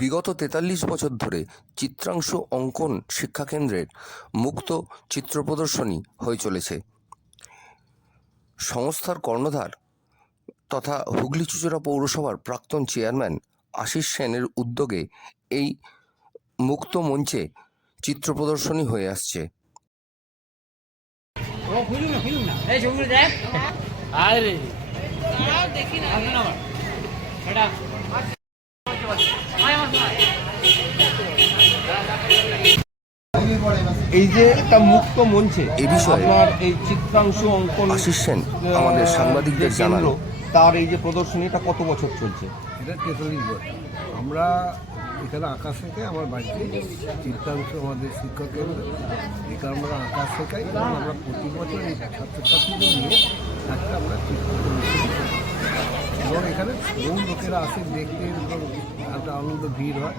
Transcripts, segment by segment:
বিগত ৪৩ বছর ধরে চিত্রাংশ অঙ্কন শিক্ষাকেন্দ্রের মুক্ত চিত্র প্রদর্শনী হয়ে চলেছে। সংস্থার কর্ণধার তথা হুগলি চুঁচুড়া পৌরসভার প্রাক্তন চেয়ারম্যান আশিস সেনের উদ্যোগে এই মুক্ত মঞ্চে চিত্র প্রদর্শনী হয়ে আসছে। এই যে একটা মুক্ত মঞ্চে এ বিষয়ে আপনার এই চিত্রাংশ অঙ্কন আশিস সেন আমাদের সাংবাদিকদের জানান, তার এই যে প্রদর্শনীটা কত বছর চলছে? এটা ৪৩ বছর। আমরা এখানে আঁকা শেখাই, আমার বাড়িতে চিত্রাংশ আমাদের শিক্ষক কেন্দ্র, এখানে আমরা আঁকা শেখাই এবং আমরা প্রতি বছর এই ছাত্রছাত্রীদের নিয়ে একটা আমরা চিত্র প্রদর্শনী করি এবং এখানে বহু লোকেরা আসে দেখতে এবং একটা আনন্দ ভিড় হয়।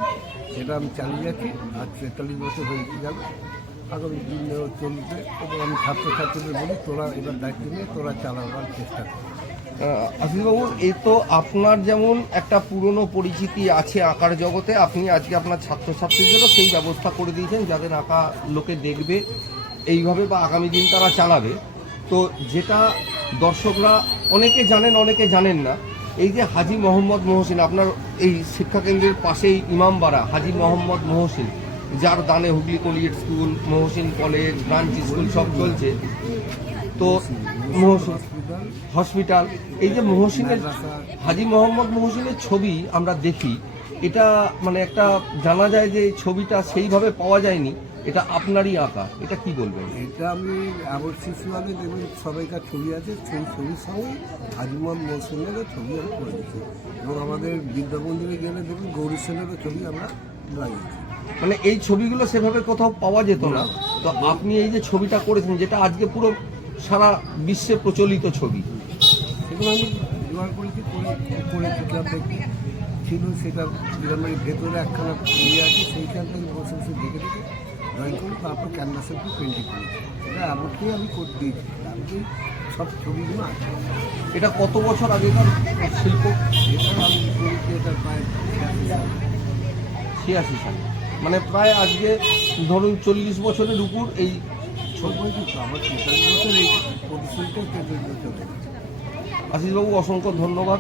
এটা আমি চালিয়ে যাচ্ছি, আজ ৪৩ বছর হয়ে গেল, আগামী দিনেও চলবে এবং আমি ছাত্রছাত্রীদের বলি তোরা এবার দায়িত্ব নিয়ে তোরা চালাবার চেষ্টা কর। আশিসবাবু, এই তো আপনার যেমন একটা পুরনো পরিচিতি আছে আঁকার জগতে, আপনি আজকে আপনার ছাত্রছাত্রীদেরও সেই ব্যবস্থা করে দিয়েছেন যাদের আঁকা লোকে দেখবে এইভাবে বা আগামী দিন তারা চালাবে। তো যেটা দর্শকরা অনেকে জানেন অনেকে জানেন না, এই যে হাজী মোহাম্মদ মহসিন, আপনার এই শিক্ষাকেন্দ্রের পাশেই ইমামবাড়া হাজী মোহাম্মদ মহসিন, যার দানে Hooghly collegiate school, Mohsin college, branch school সব চলছে। তো মহসিন হসপিটাল, এই যে মহসিনের হাজী মোহাম্মদ মহসিনের ছবি আমরা দেখি, এটা মানে একটা জানা যায় যে ছবিটা সেইভাবে পাওয়া যায়নি, এটা আপনারই আঁকা, এটা কি বলবেন? এটা আমি আমার শিশুদের দেখবেন সবাইকার ছবি আছে, সেই ছবির সঙ্গে হাজী মোহাম্মদ মহসিনেরও ছবি আমি করে দিচ্ছি এবং আমাদের বিদ্যামন্দিরে গেলে দেখুন গৌরী সেনেরও ছবি আমরা লাগিয়েছি। মানে এই ছবিগুলো সেভাবে কোথাও পাওয়া যেত না, তো আপনি এই যে ছবিটা করেছেন যেটা আজকে পুরো সারা বিশ্বে প্রচলিত ছবি, সেগুলো আমি জোগাড় করেছি, করেছি ক্লাব থেকে ছিল, সেটা বিরামবাড়ির ভেতরে একখানা ইয়ে আছে, সেইখান থেকে বসে বসে দেখে দেখে ড্রয়িং করি, তারপর ক্যানভাসের উপর পেন্টিং করেছি। এটা এমনটাই আমি করতে দিয়েছি, আমি সব ছবিগুলো আছে। এটা কত বছর আগেকার শিল্প? এটা আমি করেছি, এটা প্রায় 86 সালে, মানে প্রায় আজকে ধরুন 40 বছরের উপর এই সময় কিন্তু আমার ৪৩ বছর এই প্রদর্শনীটাই ৪৩ বছর। আশিসবাবু, অসংখ্য ধন্যবাদ।